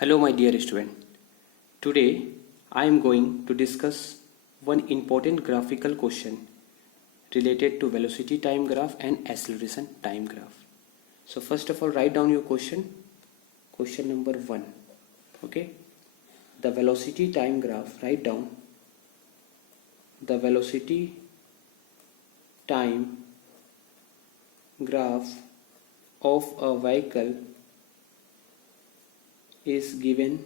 Hello my dear student. Today I am going to discuss one important graphical question related to velocity time graph and acceleration time graph. So first of all write down your question. Question number 1. Okay. The velocity time graph, write down the velocity time graph of a vehicle is given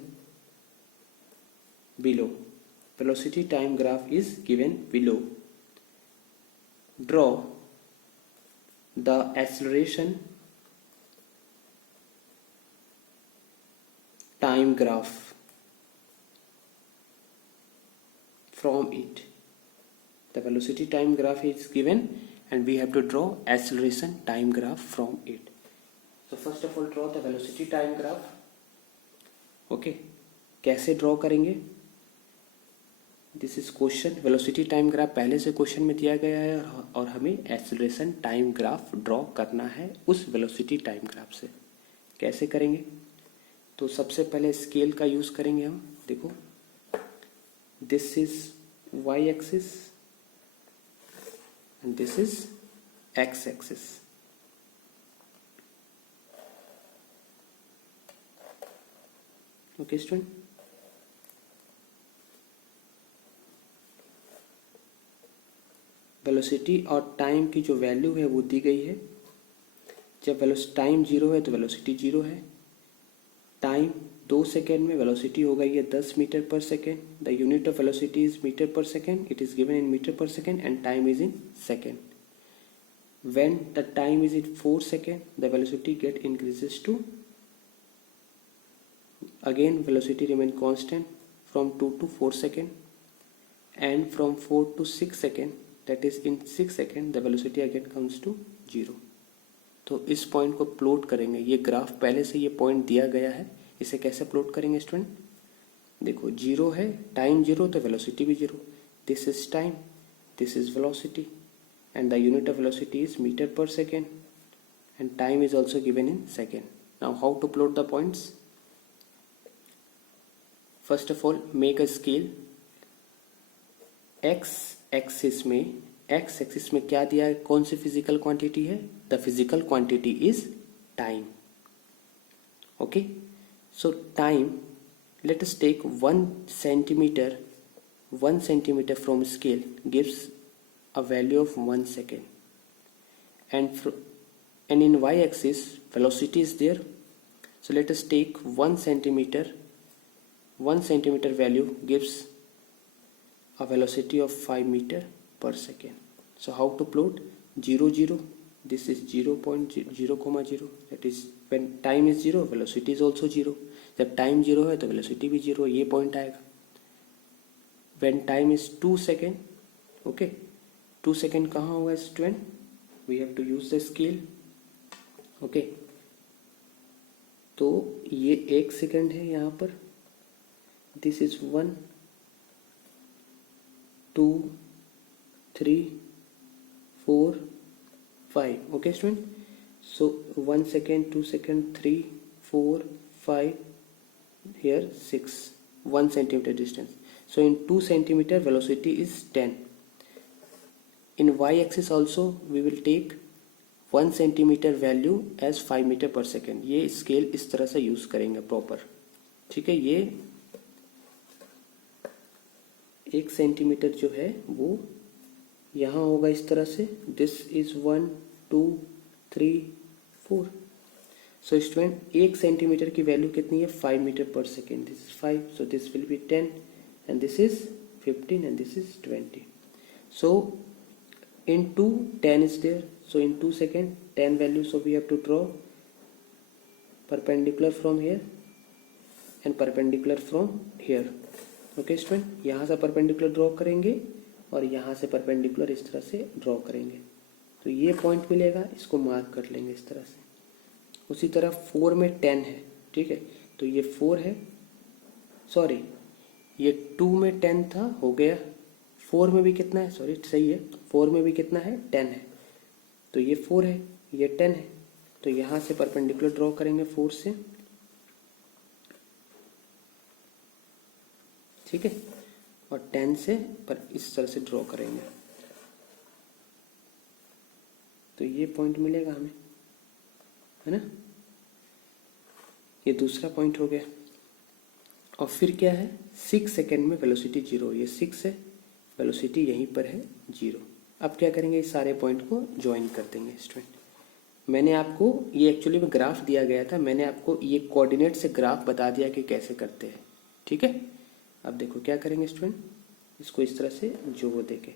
below. Velocity time graph is given below. Draw the acceleration time graph from it. The velocity time graph is given and we have to draw acceleration time graph from it. So first of all draw the velocity time graph. Okay कैसे draw करेंगे? This is question. Velocity time graph पहले से question में दिया गया है और हमें एक्सेलरेशन टाइम ग्राफ ड्रॉ करना है उस वेलोसिटी टाइम ग्राफ से. कैसे करेंगे? तो सबसे पहले स्केल का यूज करेंगे हम. देखो this is y axis and this is x axis. Okay student, velocity और टाइम की जो वैल्यू है वो दी गई है. जब टाइम 0 है तो वेलोसिटी 0 है. टाइम 2 सेकेंड में वेलोसिटी हो गई है 10 मीटर पर second. The unit of velocity is metre पर second. It is given in metre पर second and time is in second. When the time is in 4 second the velocity get increases to, again velocity remain constant from 2 to 4 second and from 4 to 6 second, that is in 6 second the velocity again comes to 0. तो इस point को plot करेंगे. ये graph पहले से ये point दिया गया है. इसे कैसे प्लॉट करेंगे स्टूडेंट? देखो 0 है, टाइम 0 तो वेलोसिटी भी 0. This is time, this is velocity and the unit of velocity is metre पर second and time is also given in second. Now how to plot the points? First of all make a scale. X axis में क्या दिया है? कौन सी physical quantity है? The physical quantity is time. Okay, so time, let us take 1 centimetre. 1 centimetre from scale gives a value of 1 second and in y axis velocity is there. So let us take 1 centimeter. 1 centimeter value gives a velocity of 5 meter per second. So how to plot? 0 0, this is 0.0 comma 0, that is when time is 0 velocity is also 0. जब time 0 है तो velocity भी 0, ये point आएगा. when time is 2 second, okay, 2 second कहाँ होगा student? we have to use the scale. okay, तो ये 1 सेकेंड है यहाँ पर. This is 1, 2, 3, 4, 5. Okay student, so 1 second, 2 second, 3, 4, 5, here 6, 1 centimeter distance. So in 2 centimeter velocity is 10. In y axis also we will take 1 centimeter value as 5 meter per second. ये scale इस तरह से use करेंगे proper. ठीक है, ये 1 centimetre जो है वो यहाँ होगा इस तरह से. This is 1, 2, 3, 4. So student 1 centimetre की वैल्यू कितनी है? 5 मीटर पर second. This is 5, so this will be 10 and this is 15 and this is 20. So in 2 10 is there, so in 2 second 10 value, so we have to draw perpendicular from here and perpendicular from here. Okay student, यहाँ से perpendicular draw करेंगे और यहाँ से perpendicular इस तरह से draw करेंगे. तो ये पॉइंट मिलेगा, इसको मार्क कर लेंगे इस तरह से. उसी तरह 4 में 10 है. ठीक है, तो ये 4 है, सॉरी ये 2 में 10 था, हो गया. 4 में भी कितना है? सॉरी सही है, 4 में भी कितना है? 10 है. तो ये 4 है, ये 10 है. तो यहाँ से परपेंडिकुलर ड्रॉ करेंगे 4 से. ठीक है, और 10 से पर इस तरह से ड्रॉ करेंगे तो ये पॉइंट मिलेगा हमें, है ना। ये दूसरा पॉइंट हो गया। और फिर क्या है, 6 सेकेंड में वेलोसिटी 0, ये 6 है, वेलोसिटी यहीं पर है 0। अब क्या करेंगे, इस सारे पॉइंट को ज्वाइन कर देंगे स्टूडेंट। मैंने आपको ये एक्चुअली में ग्राफ दिया गया था, मैंने आपको ये कोऑर्डिनेट से ग्राफ बता दिया कि कैसे करते हैं, ठीक है। अब देखो क्या करेंगे स्टूडेंट, इसको इस तरह से जोड़ देके।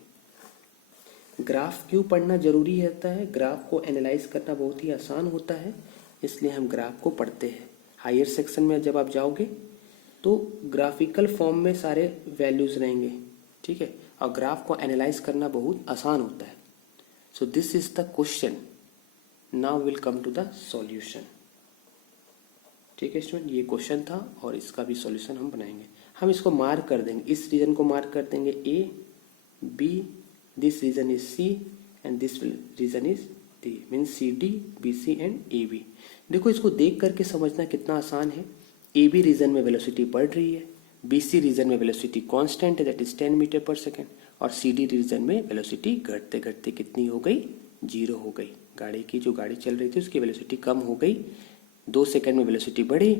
ग्राफ क्यों पढ़ना जरूरी होता है, ग्राफ को एनालाइज करना बहुत ही आसान होता है, इसलिए हम ग्राफ को पढ़ते हैं। हायर सेक्शन में जब आप जाओगे तो ग्राफिकल फॉर्म में सारे वैल्यूज रहेंगे, ठीक है, और ग्राफ को एनालाइज करना बहुत आसान होता है। So this is the question, now will come to the solution. ठीक है स्टूडेंट, ये क्वेश्चन था और इसका भी सॉल्यूशन हम बनाएंगे। हम इसको मार्क कर देंगे, इस रीजन को मार्क कर देंगे A B, this region is C and this region is D, means C D B C and A B. देखो इसको देख करके समझना कितना आसान है। ए बी रीजन में वेलोसिटी बढ़ रही है, बी सी रीजन में वेलोसिटी कांस्टेंट है दैट इज 10 मीटर पर सेकेंड, और सी डी रीजन में वेलोसिटी घटते घटते कितनी हो गई, 0 हो गई। गाड़ी की जो गाड़ी चल रही थी उसकी वेलोसिटी कम हो गई, 2 सेकेंड में वेलोसिटी बढ़ी,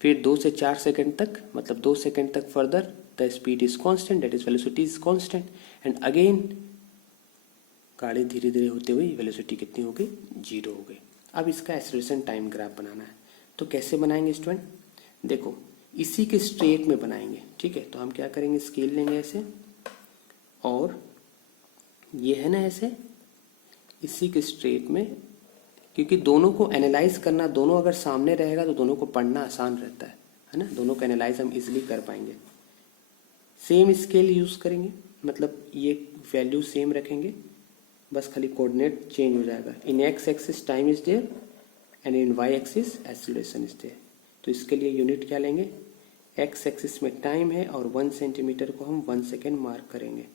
फिर 2 से 4 सेकेंड तक, मतलब 2 सेकेंड तक further the speed is constant that is velocity is constant, and again गाड़ी धीरे धीरे होते हुए वेलोसिटी कितनी हो गई, 0 हो गई। अब इसका एक्सेलरेशन टाइम ग्राफ बनाना है, तो कैसे बनाएंगे स्टूडेंट, देखो इसी के स्ट्रेट में बनाएंगे, ठीक है। तो हम क्या करेंगे, स्केल लेंगे ऐसे, और ये है ना ऐसे, इसी के स्ट्रेट में, क्योंकि दोनों को एनालाइज करना, दोनों अगर सामने रहेगा तो दोनों को पढ़ना आसान रहता है ना, दोनों को एनालाइज हम इजीली कर पाएंगे। सेम स्केल यूज करेंगे, मतलब ये वैल्यू सेम रखेंगे, बस खाली कोऑर्डिनेट चेंज हो जाएगा। In x axis time is there and in y axis acceleration is there. तो इसके लिए यूनिट क्या लेंगे, एक्स एक्सिस में टाइम है और 1 सेंटीमीटर को हम 1 सेकेंड मार्क करेंगे,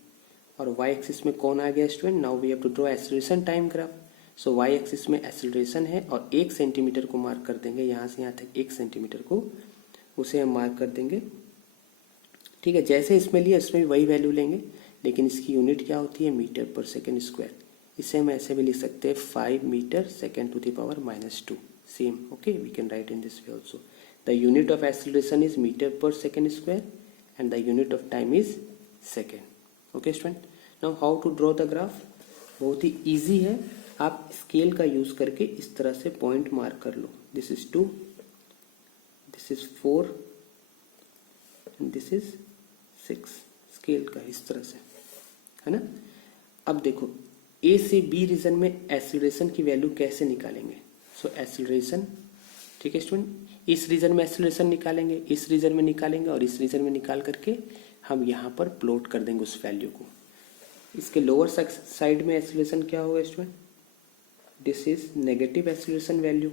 और वाई एक्सिस में कौन आ गया student, now we have to draw acceleration time graph. So y axis में एक्सीलरेशन है और 1 सेंटीमीटर को मार्क कर देंगे, यहाँ से यहाँ तक 1 सेंटीमीटर को, उसे हम मार्क कर देंगे, ठीक है। जैसे इसमें लिया इसमें भी वही वैल्यू लेंगे, लेकिन इसकी यूनिट क्या होती है, मीटर पर सेकेंड स्क्वायर। इसे हम ऐसे भी लिख सकते हैं 5 metre second to the power -2, same, okay, we can write in this way also. The unit of acceleration is metre पर second square and the unit of time is second, okay student. Now how to draw the graph, बहुत ही easy है, आप scale का use करके इस तरह से पॉइंट मार्क कर लो। This is 2, this is 4 and this is 6, scale का इस तरह से, है ना। अब देखो ए से बी रीजन में एक्सीलरेशन की वैल्यू कैसे निकालेंगे, सो एक्सीलरेशन, ठीक है स्टूडेंट, इस रीजन में एक्सीलरेशन निकालेंगे, इस रीजन में निकालेंगे, और इस रीजन में निकाल करके हम यहाँ पर प्लॉट कर देंगे उस वैल्यू को। इसके लोअर साइड में एक्सीलरेशन क्या होगा student, this is negative acceleration value,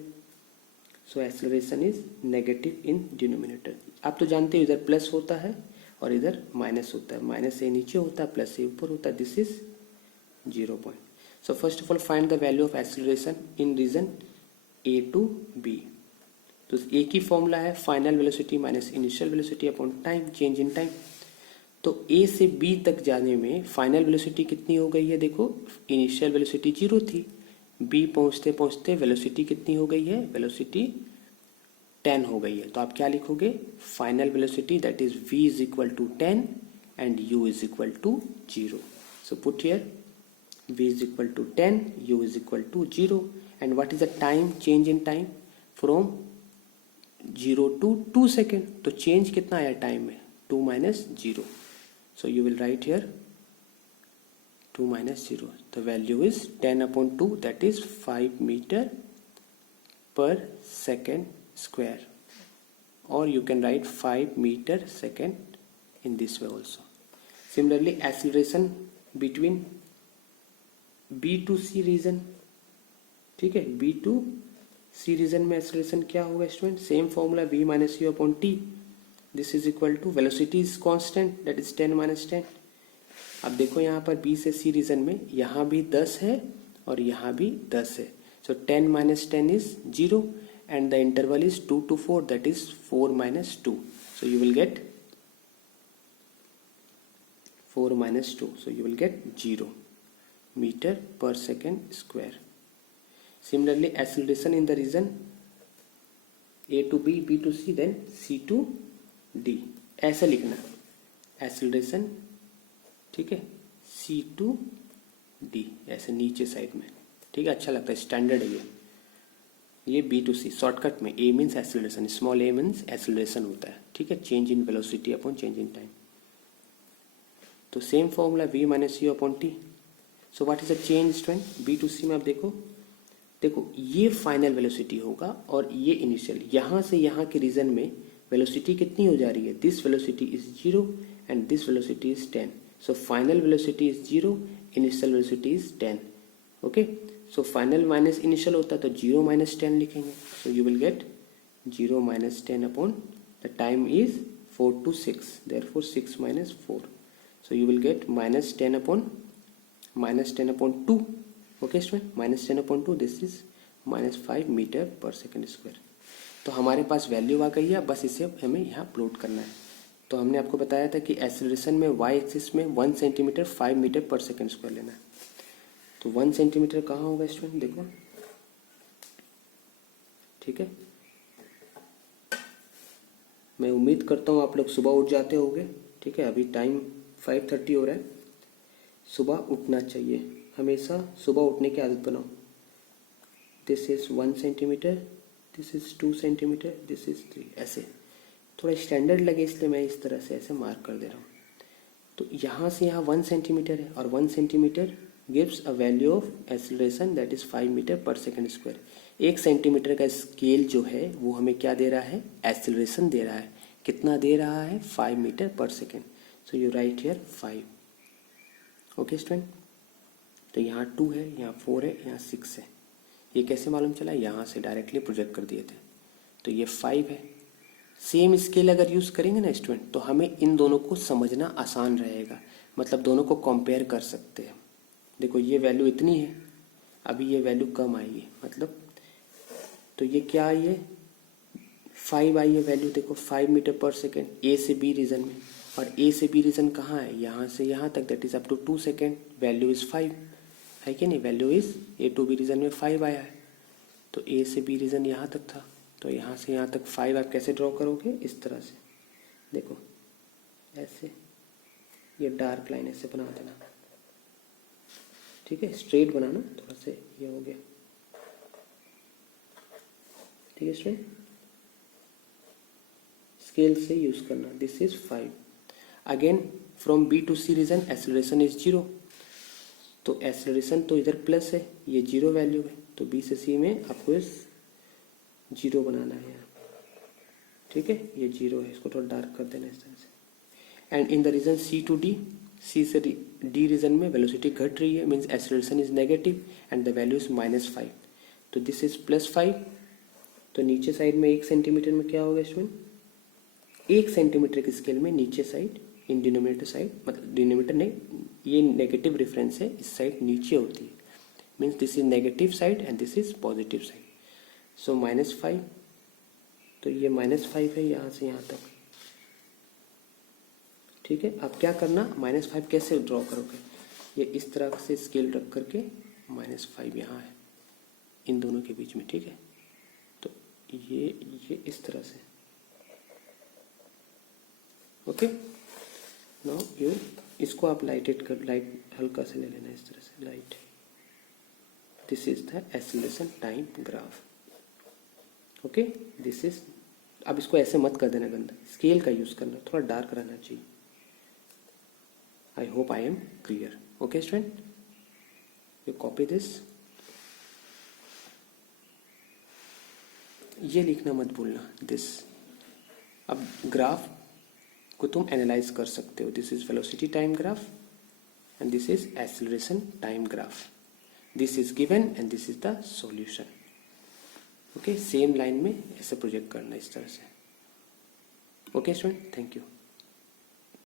so acceleration is negative in denominator. आप तो जानते हो इधर प्लस होता है और इधर माइनस होता है, माइनस से नीचे होता है, प्लस से ऊपर होता है, this is 0 point. So first of all find the value of acceleration in region A to B. तो एक ही फॉर्मूला है, final velocity minus initial velocity upon time, change in time. तो ए से बी तक जाने में फाइनल वेलोसिटी कितनी हो गई है, देखो इनिशियल वेलोसिटी 0 थी, बी पहुंचते पहुंचते वेलोसिटी कितनी हो गई है, वेलोसिटी 10 हो गई है। तो आप क्या लिखोगे, final velocity that is v is equal to 10 and u is equal to 0। So put here v is equal to 10, u is equal to 0, and what is the time, change in time from 0 to 2 second। तो change कितना आया time में, 2 minus 0, so you will write here 2 minus 0, the value is 10 upon 2 that is 5 meter per second square, or you can write 5 meter second in this way also। Similarly acceleration between B to C region, ठीक है, B to C region में acceleration क्या होगा student, same formula v minus u upon t, this is equal to velocity is constant that is 10 minus 10। अब देखो यहाँ पर B से C रीजन में यहाँ भी 10 है और यहाँ भी 10 है, सो 10 minus 10 is 0 and the interval is 2 to 4 that is 4 minus 2, so you will get 4 minus 2, so you will get 0 meter per second square. Similarly, acceleration in the region A to B, B to C, then C to D, ऐसे लिखना acceleration, ठीक है, C to D, ऐसे नीचे side में, ठीक है, अच्छा लगता है, स्टैंडर्ड है ये B to C शॉर्टकट में. A means acceleration, small a means acceleration होता है, ठीक है, change in velocity upon change in time. तो same formula v minus u upon t. So what is the change student? B to C में आप देखो ये फाइनल वेलोसिटी होगा और ये इनिशियल. यहाँ से यहाँ के रीजन में वेलोसिटी कितनी हो जा रही है? This velocity is 0 and this velocity is 10. So final velocity is 0, initial velocity is 10. Okay, so final minus initial होता तो 0 माइनस 10 लिखेंगे. So you will get 0 minus 10 upon the time is 4 to 6, therefore 6 minus 4. So you will get minus 10 upon 2. Okay student, minus 10 upon 2, this is minus 5 meter per second square. तो हमारे पास value आ गई है, बस इसे हमें यहाँ plot करना है. तो हमने आपको बताया था कि एक्सेलरेशन में y एक्सिस में 1 सेंटीमीटर 5 मीटर पर सेकेंड स्क्वायर लेना है. तो 1 सेंटीमीटर कहाँ होगा स्टूडेंट? देखो, ठीक है, मैं उम्मीद करता हूँ आप लोग सुबह उठ जाते होंगे, ठीक है, अभी टाइम 5:30 हो रहा है. सुबह उठना चाहिए, हमेशा सुबह उठने की आदत बनाओ. This is 1 centimetre, this is 2 centimetre, this is 3, ऐसे थोड़ा स्टैंडर्ड लगे इसलिए मैं इस तरह से ऐसे मार्क कर दे रहा हूँ. तो यहाँ से यहाँ 1 सेंटीमीटर है और 1 centimeter gives a value of acceleration that is 5 meter पर सेकेंड स्क्वायर. 1 सेंटीमीटर का स्केल जो है वो हमें क्या दे रहा है? एक्सेलरेशन दे रहा है. कितना दे रहा है? 5 मीटर पर second. So you right here 5. Okay student, तो यहाँ 2 है, यहाँ 4 है, यहाँ 6 है. ये कैसे मालूम चला? यहाँ से डायरेक्टली प्रोजेक्ट कर दिए थे. तो ये 5 है. सेम स्केल अगर यूज करेंगे ना स्टूडेंट, तो हमें इन दोनों को समझना आसान रहेगा, मतलब दोनों को कंपेयर कर सकते हैं. देखो ये वैल्यू इतनी है, अभी ये वैल्यू कम आई है, मतलब तो ये क्या आई है? 5 आई है वैल्यू. देखो 5 मीटर पर सेकेंड ए से बी रीजन में, और ए से बी रीजन कहाँ है? यहाँ से यहाँ तक, that is up to 2 second. Value is 5 है कि नहीं? Value is A to B region में 5 आया है. तो ए से बी रीजन यहाँ तक था, तो यहाँ से यहाँ तक 5 आप कैसे ड्रॉ करोगे? इस तरह से. देखो ऐसे, ये डार्क लाइन ऐसे बना देना, ठीक है, स्ट्रेट बनाना, थोड़ा से ये हो गया, ठीक है स्टूडेंट. स्केल से यूज करना. This is 5. Again from B to C region acceleration is 0. तो एक्सेलरेशन तो इधर प्लस है, ये 0 वैल्यू है, तो बी से सी में आपको इस 0 बनाना है यहाँ, ठीक है, ये 0 है, इसको थोड़ा डार्क कर देना इस तरह से. And in the region C to D, C से डी रीजन में वेलोसिटी घट रही है, means acceleration is negative and the value is -5. तो दिस इज +5. तो नीचे साइड में 1 सेंटीमीटर में क्या होगा इसमें? 1 सेंटीमीटर के स्केल में नीचे साइड, इन डिनोमिनेटर साइड, मतलब डिनोमिनेटर नहीं, ये नेगेटिव रेफरेंस है, इस साइड नीचे होती है, means this is negative side and this is positive side. So -5, तो ये -5 है यहाँ से यहाँ तक, ठीक है. अब क्या करना? -5 कैसे ड्रॉ करोगे? ये इस तरह से स्केल रख करके -5 यहाँ है इन दोनों के बीच में, ठीक है. तो ये इस तरह से. ओके, नाउ यू इसको आप लाइट हल्का से ले लेना, इस तरह से light. This is the acceleration time graph. Okay, this is. अब इसको ऐसे मत कर देना गंदा, स्केल का यूज करना, थोड़ा डार्क रहना चाहिए. I hope I am clear. Okay student, you copy this. ये लिखना मत भूलना दिस. अब ग्राफ को तुम एनालाइज कर सकते हो. This is velocity time graph and this is acceleration time graph. This is given and this is the solution. Okay, same line में ऐसे प्रोजेक्ट करना इस तरह से. Okay student, thank you.